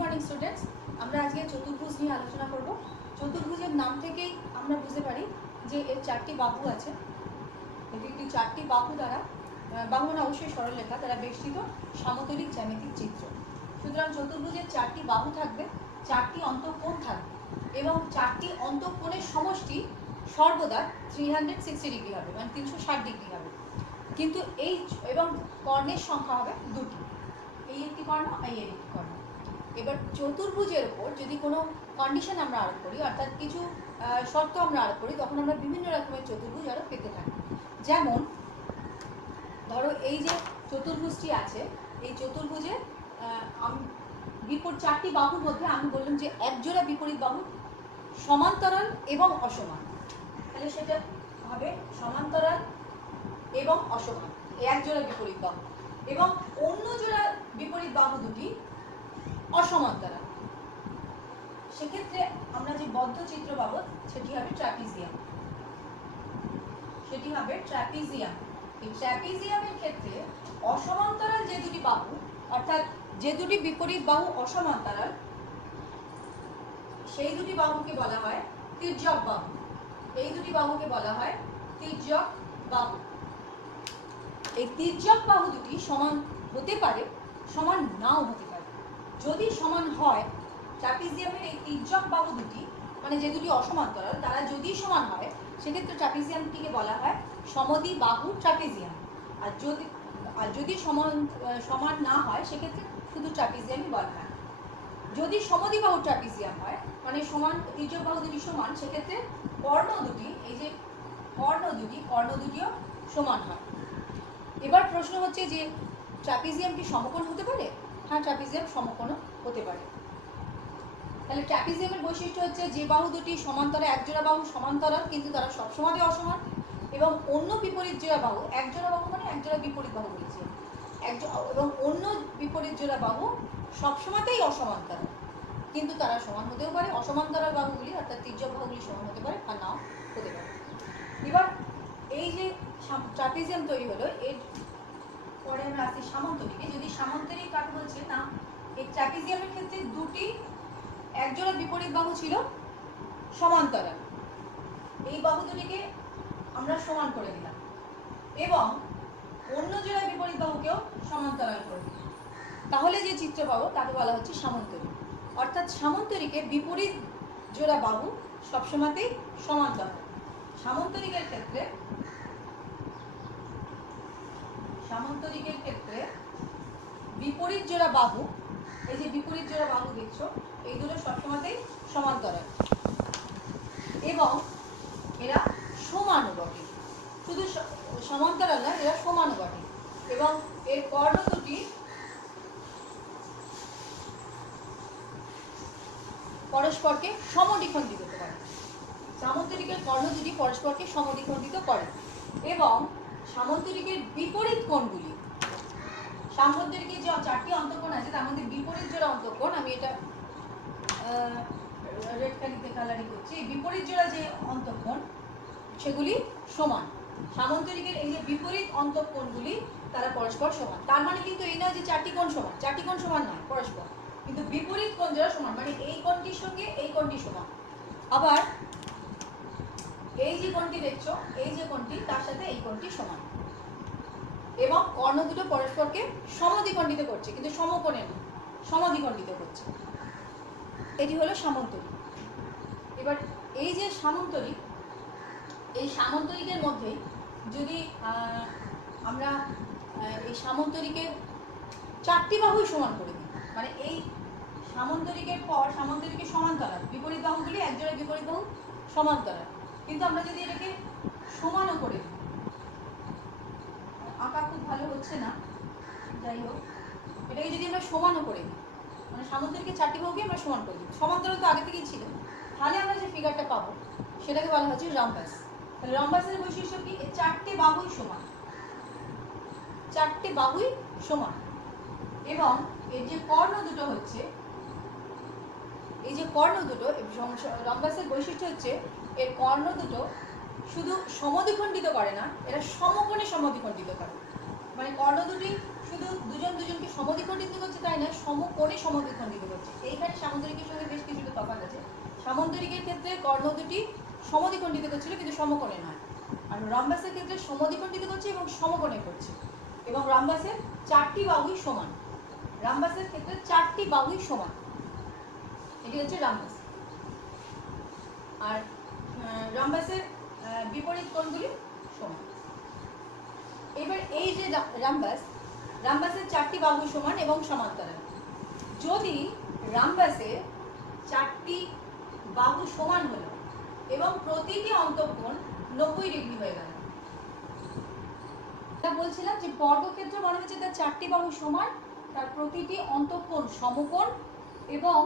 Morning students, আমরা আজকে চতুর্ভুজ নিয়ে আলোচনা করব। চতুর্ভুজের নাম থেকেই আমরা বুঝতে পারি যে এর চারটি বাহু আছে। এটি একটি চারটি বাহু দ্বারা, বাহু মানে অবশ্যই সরলরেখা দ্বারা বেষ্টিত সমতলিক জ্যামিতিক চিত্র। সুতরাং চতুর্ভুজের চারটি বাহু থাকবে, চারটি অন্তঃকোণ থাকবে এবং চারটি অন্তঃকোণের সমষ্টি সর্বদা 360 ডিগ্রি হবে, মানে 360 ডিগ্রি হবে। কিন্তু এই এবং কর্ণের সংখ্যা হবে দুটি, এই একটি কর্ণ, এই একটি কর্ণ। এবার চতুর্ভুজের উপর যদি কোনো কন্ডিশন আমরা আরোপ করি, অর্থাৎ কিছু শর্ত আমরা আরোপ করি, তখন আমরা বিভিন্ন রকমের চতুর্ভুজ আরও পেতে থাকি। যেমন ধরো এই যে চতুর্ভুজটি আছে, এই চতুর্ভুজে চারটি বাহুর মধ্যে আমি বললাম যে একজোড়া বিপরীত বাহু সমান্তরাল এবং অসমান, তাহলে সেটা হবে সমান্তরাল এবং অসমান, একজোড়া বিপরীত বাহু, এবং অন্য জোড়া বিপরীত বাহু দুটি অসমান্তরাল। সেক্ষেত্রে আমরা যে বদ্ধ চিত্র পাবো সেটি হবে ট্র্যাপিজিয়াম, সেটি হবে ট্র্যাপিজিয়াম। এই ট্র্যাপিজিয়ামের ক্ষেত্রে অসমান্তরাল যে দুটি বাহু, অর্থাৎ যে দুটি বিপরীত বাহু অসমান্তরাল, সেই দুটি বাহুকে বলা হয় তির্যক বাহু। এই দুটি বাহুকে বলা হয় তির্যক বাহু। এই তির্যক বাহু দুটি সমান হতে পারে, সমান নাও হতে পারে। যদি সমান হয়, ট্র্যাপিজিয়ামের এই তির্যক বাহু দুটি, মানে যে দুটি অসমান্তরাল, তারা যদি সমান হয়, সেক্ষেত্রে ট্র্যাপিজিয়ামটিকে বলা হয় সমদ্বিবাহু ট্র্যাপিজিয়াম। আর যদি সমান না হয়, সেক্ষেত্রে শুধু ট্র্যাপিজিয়ামই বলা হয়। যদি সমদ্বিবাহু ট্র্যাপিজিয়াম হয়, মানে সমান তির্যক বাহু দুটি সমান, সেক্ষেত্রে কর্ণ দুটি, এই যে কর্ণ দুটিও সমান হয়। এবার প্রশ্ন হচ্ছে যে ট্র্যাপিজিয়াম কি সমকোণ হতে পারে? হ্যাঁ, ট্র্যাপিজিয়াম সমকোণ হতে পারে। তাহলে ট্র্যাপিজিয়ামের বৈশিষ্ট্য হচ্ছে যে বাহু দুটি সমান্তরে, একজোড়া বাহু সমান্তরাল কিন্তু তারা সবসময় অসমান, এবং অন্য বিপরীত জোড়া বাহু, একজোড়া বাহু মানে একজোড়া বিপরীত বাহু বলেছি, এবং অন্য বিপরীত জোড়া বাহু সবসময়তেই অসমান্তরাল কিন্তু তারা সমান হতেও পারে। অসমান্তরাল বাহুগুলি অর্থাৎ তির্যক বাহুগুলি সমান হতে পারে আর নাও হতে পারে। এবার এই যে ট্র্যাপিজিয়াম তৈরি হলো, এর পরে আমরা আসছি সামন্তরিকে। যদি সামন্তরিক কাকে বলছে না, এই ট্র্যাপিজিয়ামের ক্ষেত্রে দুটি একজোড়া বিপরীত বাহু ছিল সমান্তরাল, এই বাহু দুটিকে আমরা সমান করে দিলাম এবং অন্য জোড়া বিপরীত বাহুকেও সমান্তরাল করে দিলাম, তাহলে যে চিত্র পাবো তাকে বলা হচ্ছে সামন্তরিক। অর্থাৎ সামন্তরিকে বিপরীত জোড়া বাহু সবসময়তেই সমান্তরাল। সামন্তরিকের ক্ষেত্রে বিপরীত জোড়া বাহু, এই যে বিপরীত জোড়া বাহু দেখছো, এই দুটো সবসময়তেই সমান্তরাল এবং এরা সমানুপাতিক। শুধু সমান্তরাল না, এরা সমানুপাতিক এবং এর কর্ণ দুটি পরস্পরকে সমদ্বিখণ্ডিত করে। সামন্তরিকের কর্ণ দুটি পরস্পরকে সমদ্বিখণ্ডিত করে এবং সামন্তরিকের বিপরীত কোণগুলি, সামন্তরিকের যে চারটি অন্তঃকোণ আছে তার মধ্যে বিপরীত জোড়া অন্তঃকোণ, আমি এটা রেড কালিতে কালারিং করছি, এই বিপরীত জোড়া যে অন্তঃকোণ সেগুলি সমান। সামন্তরিকের এই যে বিপরীত অন্তঃকোণগুলি তারা পরস্পর সমান। তার মানে কিন্তু এই নয় যে চারটি কোণ সমান, চারটি কোণ সমান নয় পরস্পর, কিন্তু বিপরীত কোণ যারা সমান, মানে এই কোণটির সঙ্গে এই কোণটি সমান। আবার এই যে কোণটি দেখছো, এই যে কোণটি, তার সাথে এই কোণটি সমান এবং কর্ণ দুটো পরস্পরকে সমদ্বিখণ্ডিত করছে, কিন্তু সমকোণে না, সমদ্বিখণ্ডিত করছে। এটি হলো সামন্তরিক। এবার এই যে সামন্তরিক, এই সামন্তরিকের মধ্যেই যদি আমরা এই সামন্তরিকের চারটি বাহুই সমান করে দিই, মানে এই সামন্তরিকের পর সামন্তরিকের সমান্তরাল বিপরীত বাহুগুলি একজোড়া বিপরীত বাহু সমান্তরাল, কিন্তু আমরা যদি এটাকে সমানও করে দিই, আঁকা খুব ভালো হচ্ছে না, যাই হোক, এটাকে যদি আমরা সমানও করে দিই, মানে সামন্তরিকের চারটি বাহুকে আমরা সমান করে দিই, সমান্তরাল তো আগে থেকেই ছিল, তাহলে আমরা যে ফিগারটা পাবো সেটাকে বলা হচ্ছে রম্বাস। তাহলে রম্বাসের বৈশিষ্ট্য কি? এই চারটে বাহুই সমান, চারটে বাহুই সমান এবং এর যে কর্ণ দুটো হচ্ছে, এই যে কর্ণ দুটো, রম্বাসের বৈশিষ্ট্য হচ্ছে এর কর্ণ দুটো শুধু সমদ্বিখণ্ডিত করে না, এরা সমকোণে সমদ্বিখণ্ডিত করে, মানে কর্ণ দুটি শুধু দুজন দুজনকে সমদ্বিখণ্ডিত করছে তাই না, সমকোণে সমদ্বিখণ্ডিত করছে। এইখানে সামন্তরিকের সঙ্গে বেশ কিছুটা তফাৎ আছে। সামন্তরিকের ক্ষেত্রে কর্ণ দুটি সমদ্বিখণ্ডিত করছিল কিন্তু সমকোণে নয়, আর রম্বাসের ক্ষেত্রে সমদ্বিখণ্ডিত করছে এবং সমকোণে করছে। এবং রম্বাসের 4টি বাহুই সমান, রম্বাসের ক্ষেত্রে 4টি বাহুই সমান, এটি হচ্ছে রম্বাস। আর রম্বাসের বিপরীত কোণগুলি সমান। এবার এই যে রম্বাসের 4টি বাহু সমান এবং সমান্তরাল। যদি রম্বাসের 4টি বাহু সমান হলো এবং প্রতিটি অন্তঃকোণ 90 ডিগ্রি হয়ে গেল, এটা বলছিলাম যে বর্গক্ষেত্র মনে হচ্ছে তার 4টি বাহু সমান, তার প্রতিটি অন্তঃকোণ সমকোণ এবং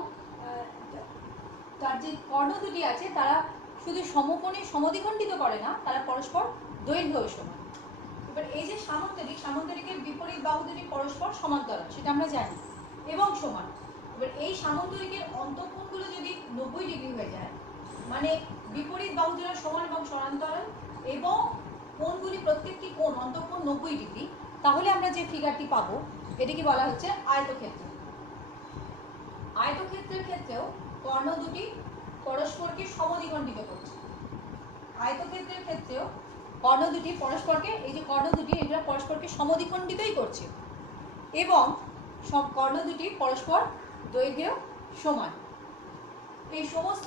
তার যে কর্ণ দুটি আছে তারা শুধু সমকোণে সমদ্বিখণ্ডিত করে না, তারা পরস্পর দৈর্ঘ্যও সমান। এবার এই যে সামন্তরিকের বিপরীত বাহু দুটি পরস্পর সমান্তরাল সেটা আমরা জানি এবং সমান। এবার এই সামন্তরিকের অন্তঃকোণগুলো যদি 90 ডিগ্রি হয়ে যায়, মানে বিপরীত বাহু দুটো সমান এবং সমান্তরাল এবং কোণগুলি প্রত্যেকটি কোণ অন্তঃকোণ 90 ডিগ্রি, তাহলে আমরা যে ফিগারটি পাবো এটিকে বলা হচ্ছে আয়তক্ষেত্র। আয়তক্ষেত্রের ক্ষেত্রেও কর্ণ দুটি পরস্পরকে সমদ্বিখণ্ডিত করছে। আয়তক্ষেত্রের ক্ষেত্রেও কর্ণ দুটি পরস্পরকে, এই যে কর্ণ দুটি এগুলো পরস্পরকে সমদ্বিখণ্ডিতই করছে এবং সব কর্ণ দুটি পরস্পর দৈর্ঘ্যে সমান। এই সমস্ত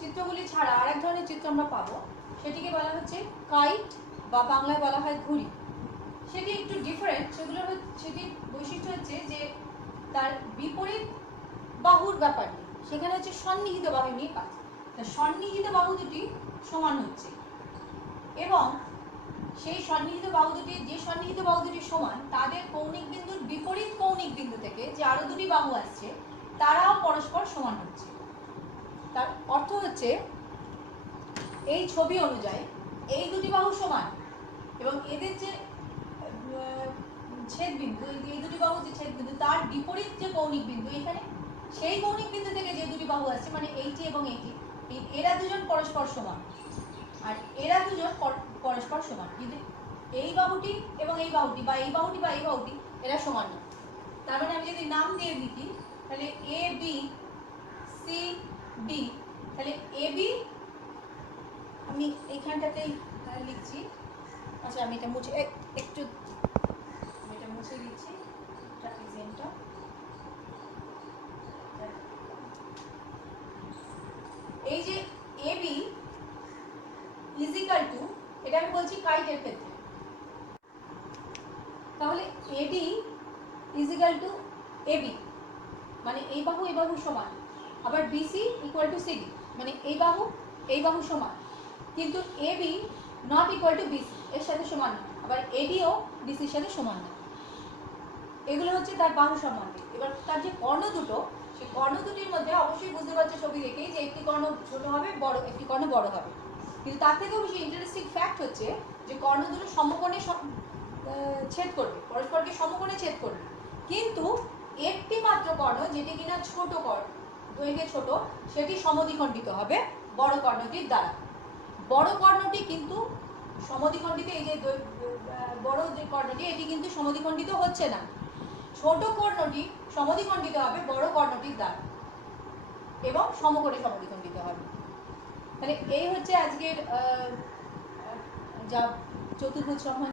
চিত্রগুলি ছাড়া আরেক ধরনের চিত্র আমরা পাবো, সেটিকে বলা হচ্ছে কাইট বা বাংলায় বলা হয় ঘুড়ি। সেটি একটু ডিফারেন্ট, সেটির বৈশিষ্ট্য হচ্ছে যে তার বিপরীত বাহুর ব্যাপারটি, সেখানে হচ্ছে সন্নিহিত বাহু নিয়ে কাজ। সন্নিহিত বাহু দুটি সমান হচ্ছে এবং সেই সন্নিহিত বাহু দুটি, যে সন্নিহিত বাহু দুটি সমান, তাদের কৌণিক বিন্দুর বিপরীত কৌণিক বিন্দু থেকে যে আরো দুটি বাহু আসছে তারাও পরস্পর সমান হচ্ছে। তার অর্থ হচ্ছে এই ছবি অনুযায়ী এই দুটি বাহু সমান এবং এদের যে ছেদ বিন্দু, এই দুটি বাহু যে ছেদ বিন্দু তার বিপরীত যে কৌণিক বিন্দু এখানে, সেই কৌণিক বিন্দু থেকে যে দুটি বাহু আসছে মানে এইটি এবং এইটি, এরা দুজন পরস্পর সমান আর এরা দুজন পরস্পর সমান, কিন্তু এই বাহুটি এবং এই বাহুটি বা এই বাহুটি বা এই বাহুটি এরা সমান না। তার মানে আমি যদি নাম দিয়ে লিখি তাহলে এ বি সি ডি, তাহলে এ বি আমি এইখানটাতেই লিখছি। আচ্ছা আমি এটা মুছে একটু এটা মুছে দিচ্ছি ট্রাপিজিয়ামটা। এই যে এ বি ইজিক্যাল টু, এটা আমি বলছি কাইটের ক্ষেত্রে, তাহলে এডি ইজিক্যাল টু এবি মানে এই বাহু সমান, আবার বিসি ইকুয়াল টু সিডি মানে এই বাহু সমান, কিন্তু AB not equal to BC, এর সাথে সমান না, আবার এডিও বিসির সাথে সমান না। এগুলো হচ্ছে তার বাহু সম্বন্ধে। এবার তার যে কর্ণ দুটো, সেই কর্ণ দুটির মধ্যে অবশ্যই বুঝতে পারছে ছবি দেখেই যে একটি কর্ণ ছোট হবে, একটি কর্ণ বড় হবে, কিন্তু তার থেকেও বেশি ইন্টারেস্টিং ফ্যাক্ট হচ্ছে যে কর্ণ দুটো সমকোণে ছেদ করবে, পরস্পরকে সমকোণে ছেদ করবে, কিন্তু একটি মাত্র কর্ণ যেটি কিনা ছোট কর্ণ, দৈর্ঘ্যে ছোট, সেটি সমদ্বিখণ্ডিত হবে বড় কর্ণটির দ্বারা। বড় কর্ণটি কিন্তু সমদ্বিখণ্ডিত, এই যে বড় যে কর্ণটি এটি কিন্তু সমদ্বিখণ্ডিত হচ্ছে না, ছোট কর্ণটি সমদ্বিখণ্ডিত হবে বড় কর্ণটির দ্বারা এবং সমকোণে সমদ্বিখণ্ডিত হবে। তাহলে এই হচ্ছে আজকের যা চতুর্ভুজ সম্বন্ধে